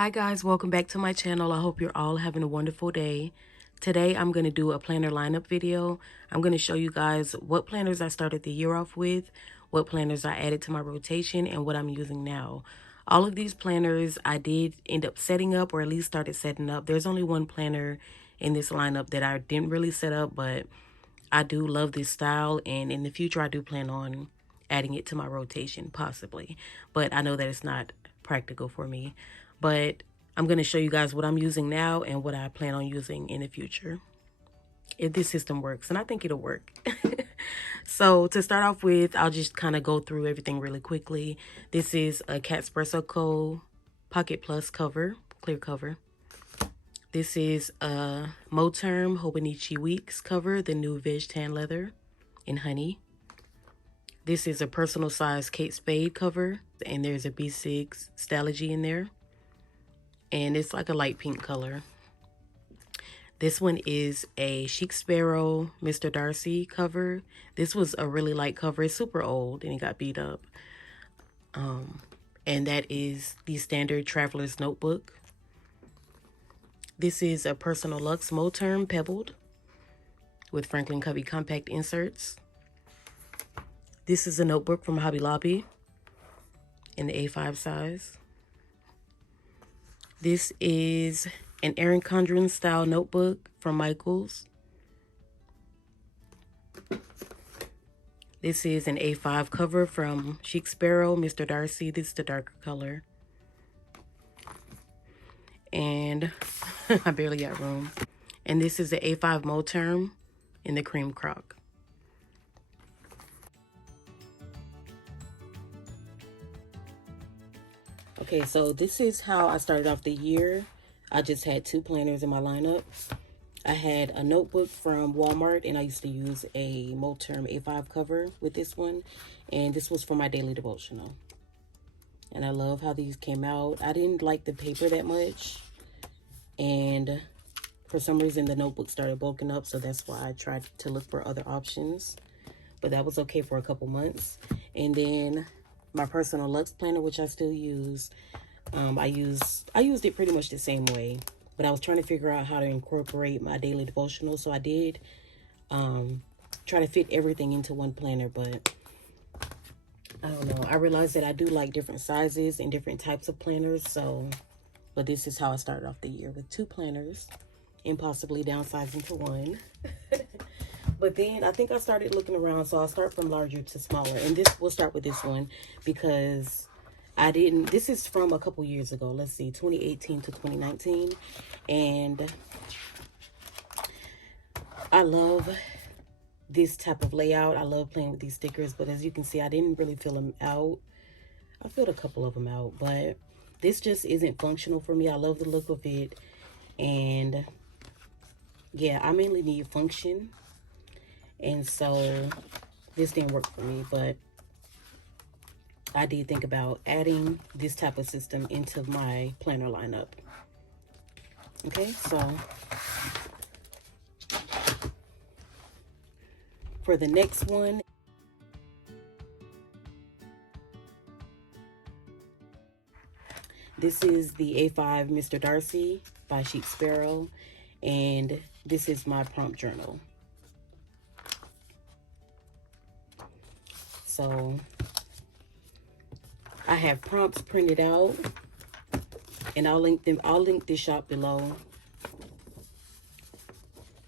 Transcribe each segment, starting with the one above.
Hi guys, welcome back to my channel. I hope you're all having a wonderful day. Today I'm going to do a planner lineup video. I'm going to show you guys what planners I started the year off with, what planners I added to my rotation, and what I'm using now. All of these planners I did end up setting up, or at least started setting up. There's only one planner in this lineup that I didn't really set up, but I do love this style, and in the future I do plan on adding it to my rotation, possibly. But I know that it's not practical for me. But I'm going to show you guys what I'm using now and what I plan on using in the future, if this system works, and I think it'll work. So to start off with, I'll just kind of go through everything really quickly. This is a Catspresso Co. Pocket Plus cover, clear cover. This is a Moterm Hobonichi Weeks cover, the new Veg Tan Leather in honey. This is a personal size Kate Spade cover, and there's a B6 Stalogy in there. And it's like a light pink color. This one is a Chic Sparrow Mr. Darcy cover. This was a really light cover. It's super old and it got beat up. And that is the standard Traveler's Notebook. This is a Personal Luxe Moterm Pebbled with Franklin Covey compact inserts. This is a notebook from Hobby Lobby in the A5 size. This is an Erin Condren style notebook from Michaels. This is an A5 cover from Chic Sparrow, Mr. Darcy. This is the darker color. And I barely got room. And this is the A5 Moterm in the cream croc. Okay, so this is how I started off the year. I just had two planners in my lineup. I had a notebook from Walmart, and I used to use a Moterm A5 cover with this one. And this was for my daily devotional. And I love how these came out. I didn't like the paper that much. And for some reason, the notebook started bulking up, so that's why I tried to look for other options. But that was okay for a couple months. And then my Personal Luxe planner, which I still use, I used it pretty much the same way, but I was trying to figure out how to incorporate my daily devotional. So I did try to fit everything into one planner, but I don't know. I realized that I do like different sizes and different types of planners. But this is how I started off the year, with two planners and possibly downsizing to one. But then I think I started looking around, so I'll start from larger to smaller. And we'll start with this one because this is from a couple years ago. Let's see, 2018 to 2019. And I love this type of layout. I love playing with these stickers, but as you can see, I didn't really fill them out. I filled a couple of them out, but this just isn't functional for me. I love the look of it. And yeah, I mainly need function. And so this didn't work for me, but I did think about adding this type of system into my planner lineup. Okay, so for the next one, this is the A5 Mr. Darcy by Chic Sparrow, and this is my prompt journal. So I have prompts printed out, and I'll link the shop below.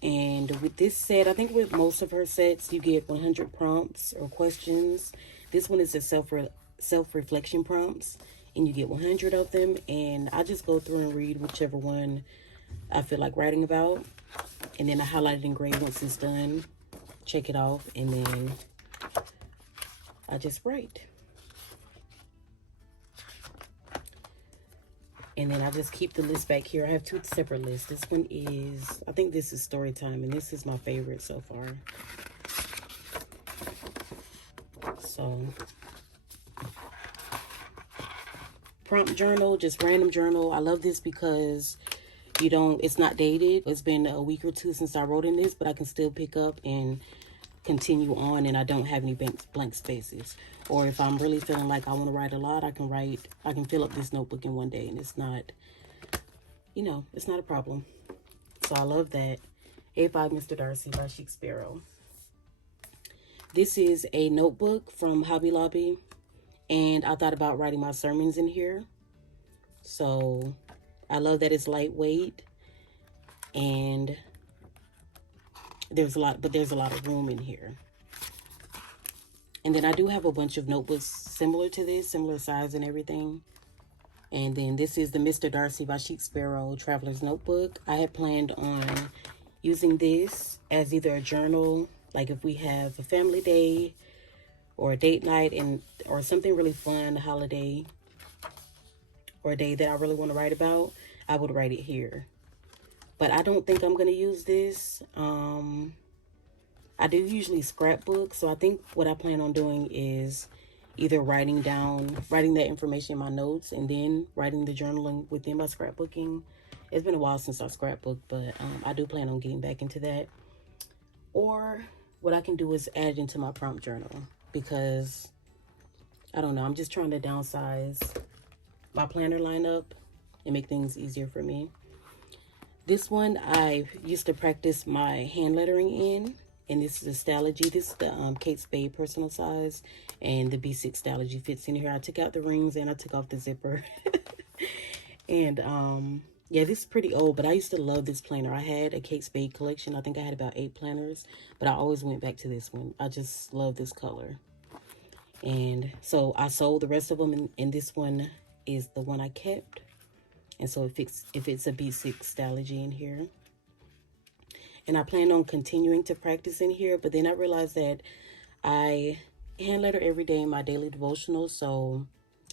And with this set, I think with most of her sets, you get 100 prompts or questions. This one is a self-reflection prompts, and you get 100 of them. And I just go through and read whichever one I feel like writing about. And then I highlight it in gray once it's done, check it off, and then I just write. And then I just keep the list back here. I have two separate lists. This one is, I think this is story time, and this is my favorite so far. So, prompt journal, just random journal. I love this because it's not dated. It's been a week or two since I wrote in this, but I can still pick up and continue on, and I don't have any blank spaces. Or if I'm really feeling like I want to write a lot, I can fill up this notebook in one day, and it's not you know, it's not a problem. So I love that. A5 Mr. Darcy by Chic Sparrow. This is a notebook from Hobby Lobby, and I thought about writing my sermons in here. So I love that it's lightweight, and there's a lot of room in here. And then I do have a bunch of notebooks similar to this, similar size and everything. And then this is the Mr. Darcy by Chic Sparrow Traveler's Notebook. I had planned on using this as either a journal, like if we have a family day or a date night, or something really fun, a holiday, or a day that I really want to write about, I would write it here. But I don't think I'm going to use this. I do usually scrapbook, so I think what I plan on doing is either writing that information in my notes and then writing the journaling within my scrapbooking. It's been a while since I scrapbooked, but I do plan on getting back into that. Or what I can do is add it into my prompt journal, because I don't know, I'm just trying to downsize my planner lineup and make things easier for me. This one I used to practice my hand lettering in, and this is a Stalogy. This is the Kate Spade personal size, and the B6 Stalogy fits in here. I took out the rings and I took off the zipper. And yeah, this is pretty old, but I used to love this planner. I had a Kate Spade collection. I think I had about 8 planners, but I always went back to this one. I just love this color. And so I sold the rest of them, and this one is the one I kept. And so it fits a B6 Stalogy in here. And I plan on continuing to practice in here, but then I realized that I hand letter every day in my daily devotional, so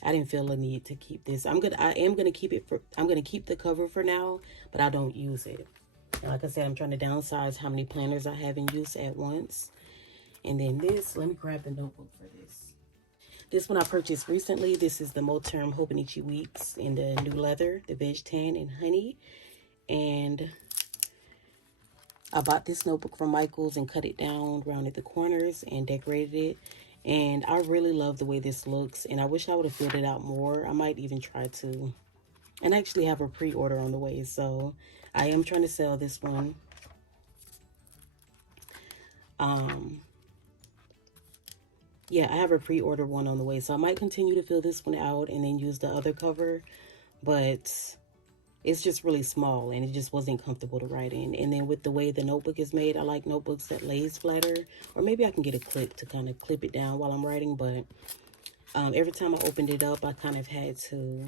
I didn't feel a need to keep this. I am gonna keep the cover for now, but I don't use it. And like I said, I'm trying to downsize how many planners I have in use at once. And then this, let me grab the notebook for this. This one I purchased recently. This is the Moterm Hobonichi Weeks in the new leather, the veg tan and honey. And I bought this notebook from Michael's and cut it down, rounded the corners, and decorated it. And I really love the way this looks, and I wish I would have filled it out more. I might even try to, and I actually have a pre-order on the way, so I am trying to sell this one. Yeah, I have a pre-order one on the way, so I might continue to fill this one out and then use the other cover, but it's just really small and it just wasn't comfortable to write in. And then with the way the notebook is made, I like notebooks that lays flatter, or maybe I can get a clip to kind of clip it down while I'm writing, but every time I opened it up, I kind of had to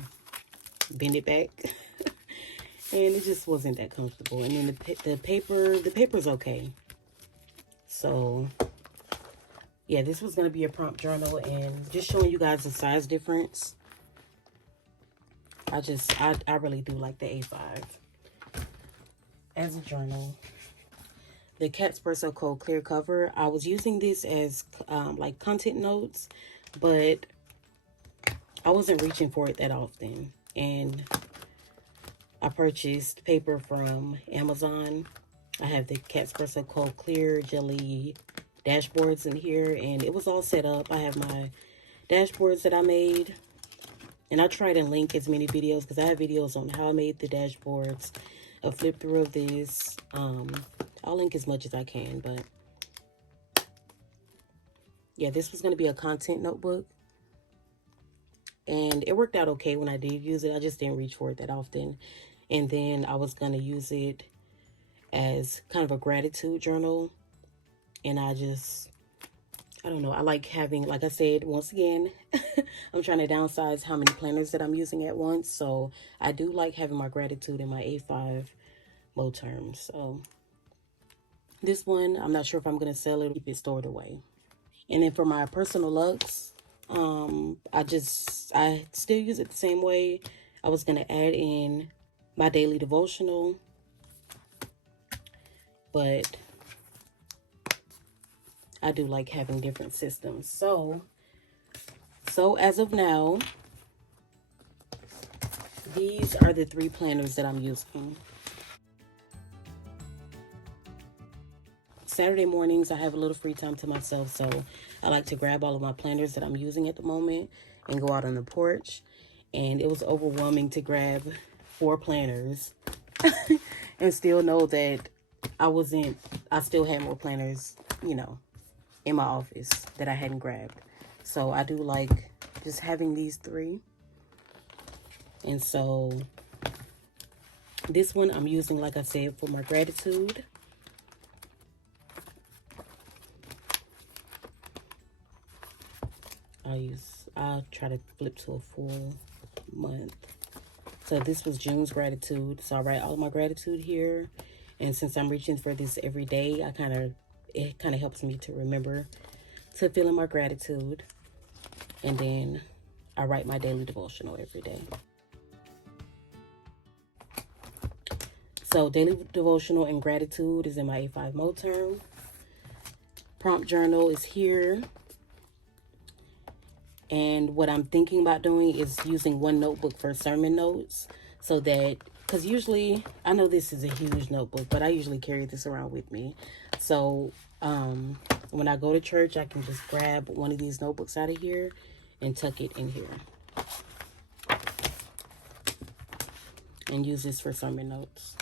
bend it back. And it just wasn't that comfortable. And then the paper's okay. So yeah, this was going to be a prompt journal, and just showing you guys the size difference. I really do like the A5 as a journal. The Catsperso Cold Clear cover, I was using this as like content notes, but I wasn't reaching for it that often. And I purchased paper from Amazon. I have the Catsperso Cold Clear jelly dashboards in here, and it was all set up. I have my dashboards that I made, and I try to link as many videos, because I have videos on how I made the dashboards, a flip through of this. I'll link as much as I can, but yeah, this was going to be a content notebook, and it worked out okay when I did use it. I just didn't reach for it that often. And then I was going to use it as kind of a gratitude journal, and I don't know, I like having, like I said, once again, I'm trying to downsize how many planners that I'm using at once. So I do like having my gratitude in my A5 Moterm. So this one, I'm not sure if I'm going to sell it or keep it stored away. And then for my personal Lux, I still use it the same way. I was going to add in my daily devotional, but I do like having different systems. So as of now, these are the 3 planners that I'm using. Saturday mornings, I have a little free time to myself, so I like to grab all of my planners that I'm using at the moment and go out on the porch. And it was overwhelming to grab 4 planners and still know that I still had more planners, you know, in my office that I hadn't grabbed. So I do like just having these 3. And so this one I'm using, like I said, for my gratitude. I'll try to flip to a full month. So this was June's gratitude. So I write all my gratitude here. And since I'm reaching for this every day, it kind of helps me to remember to fill in my gratitude. And then I write my daily devotional every day. So daily devotional and gratitude is in my A5 mode term. Prompt journal is here. And what I'm thinking about doing is using one notebook for sermon notes, so that, because usually, I know this is a huge notebook, but I usually carry this around with me. So when I go to church, I can just grab one of these notebooks out of here and tuck it in here and use this for sermon notes.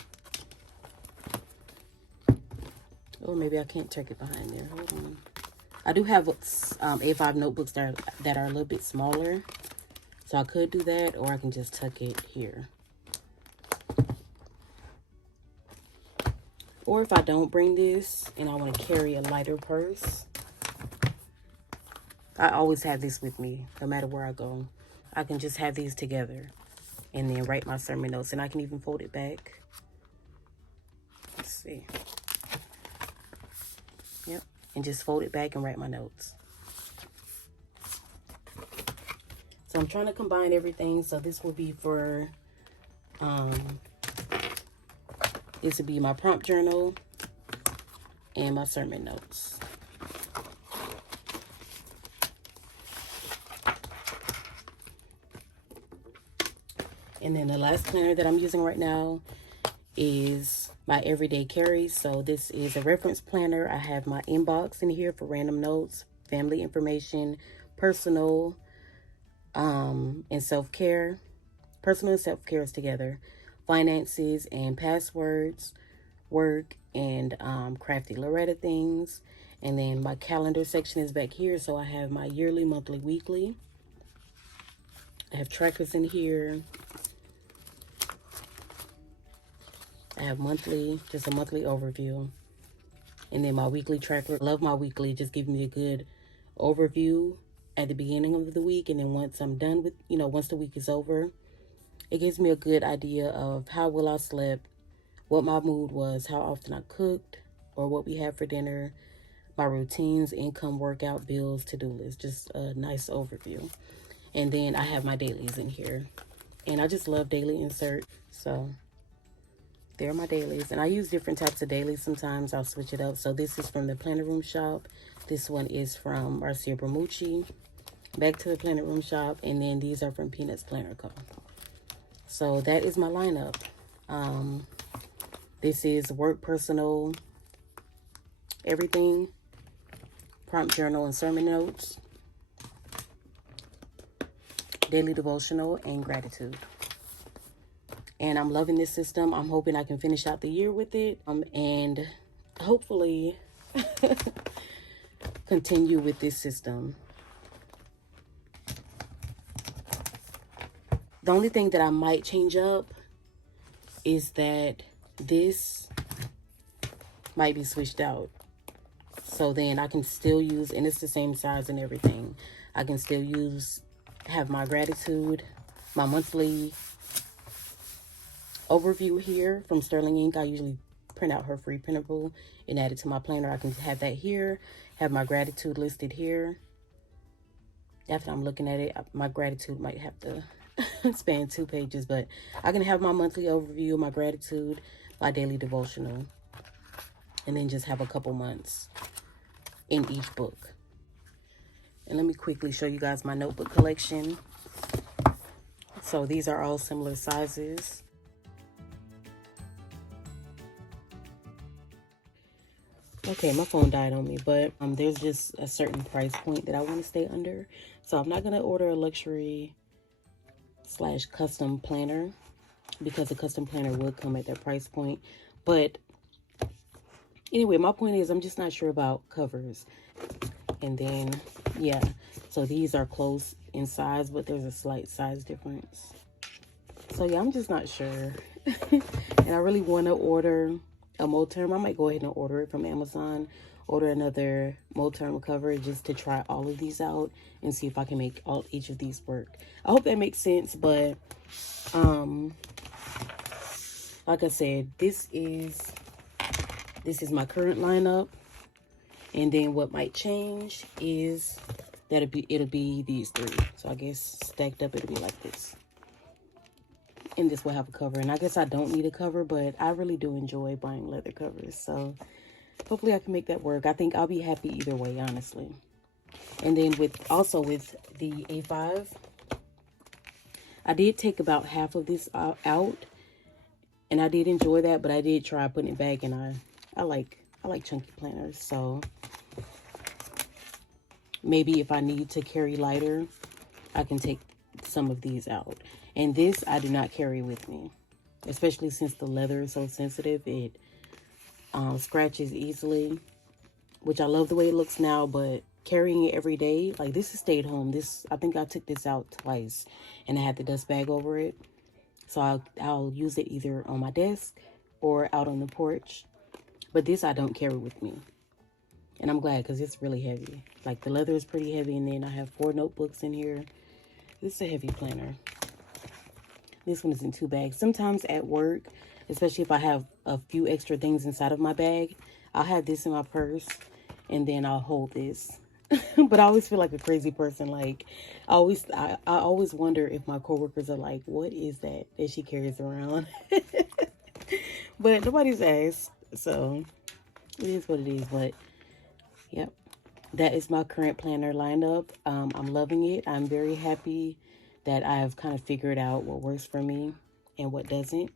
Or maybe I can't tuck it behind there. Hold on. I do have A5 notebooks that are a little bit smaller. So I could do that, or I can just tuck it here. Or if I don't bring this and I want to carry a lighter purse, I always have this with me, no matter where I go. I can just have these together and then write my sermon notes. And I can even fold it back. Let's see. Yep. And just fold it back and write my notes. So I'm trying to combine everything. So this will be for, this will be my prompt journal and my sermon notes. And then the last planner that I'm using right now is my everyday carries. So this is a reference planner. I have my inbox in here for random notes, family information, personal, and self-care. Personal and self-care is together. Finances and passwords, work, and crafty Loretta things. And then my calendar section is back here. So I have my yearly, monthly, weekly. I have trackers in here. I have monthly, just a monthly overview. And then my weekly tracker. I love my weekly, just giving me a good overview at the beginning of the week. And then once I'm done with, once the week is over, it gives me a good idea of how well I slept, what my mood was, how often I cooked, or what we had for dinner, my routines, income, workout, bills, to-do list. Just a nice overview. And then I have my dailies in here. And I just love daily insert. So they're my dailies. And I use different types of dailies. Sometimes I'll switch it up. So this is from the Planner Room Shop. This one is from Marcia Bermucci. Back to the Planner Room Shop. And then these are from Peanuts Planner Co. So that is my lineup. This is work, personal, everything. Prompt journal and sermon notes. Daily devotional and gratitude. And I'm loving this system. I'm hoping I can finish out the year with it. And hopefully continue with this system. The only thing that I might change up is that this might be switched out. So then I can still use, and it's the same size and everything. I can still have my gratitude, my monthly overview here from Sterling Ink. I usually print out her free printable and add it to my planner. I can have that here, have my gratitude listed here. After I'm looking at it, my gratitude might have to span 2 pages, but I can have my monthly overview, my gratitude, my daily devotional, and then just have a couple months in each book. And let me quickly show you guys my notebook collection. So these are all similar sizes. Okay, my phone died on me, but there's just a certain price point that I want to stay under. So I'm not going to order a luxury / custom planner. because a custom planner would come at that price point. But anyway, my point is I'm just not sure about covers. And then, yeah, so these are close in size, but there's a slight size difference. So yeah, I'm just not sure. And I really want to order a Moterm. I might go ahead and order it from Amazon, order another Moterm cover just to try all of these out and see if I can make each of these work. I hope that makes sense, but like I said, this is my current lineup. And then what might change is that it'll be these three. So I guess stacked up it'll be like this. And this will have a cover. And I guess I don't need a cover, but I really do enjoy buying leather covers. So hopefully I can make that work. I think I'll be happy either way, honestly. And then with the A5, I did take about half of this out. And I did enjoy that, but I did try putting it back, and I like chunky planners. So maybe if I need to carry lighter, I can take some of these out. And this I do not carry with me, especially since the leather is so sensitive. It scratches easily, which I love the way it looks now, but carrying it every day, like this is stayed home. I think I took this out twice and I had the dust bag over it. So I'll use it either on my desk or out on the porch. But this I don't carry with me. And I'm glad because it's really heavy. Like the leather is pretty heavy, and then I have 4 notebooks in here. This is a heavy planner. This one is in 2 bags. Sometimes at work, especially if I have a few extra things inside of my bag, I'll have this in my purse and then I'll hold this. But I always feel like a crazy person. Like I always wonder if my coworkers are like, what is that she carries around? But nobody's asked, so it is what it is. But yep, that is my current planner lineup. I'm loving it. I'm very happy that I've kind of figured out what works for me and what doesn't.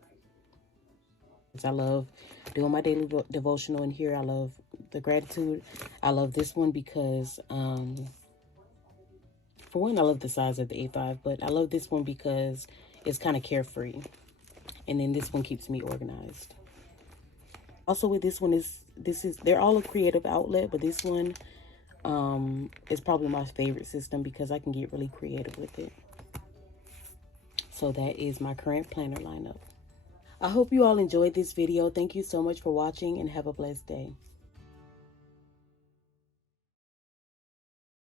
I love doing my daily devotional in here. I love the gratitude. I love this one because, for one, I love the size of the A5, but I love this one because it's kind of carefree. And then this one keeps me organized. Also with this one they're all a creative outlet, but this one is probably my favorite system because I can get really creative with it. So that is my current planner lineup. I hope you all enjoyed this video. Thank you so much for watching and have a blessed day.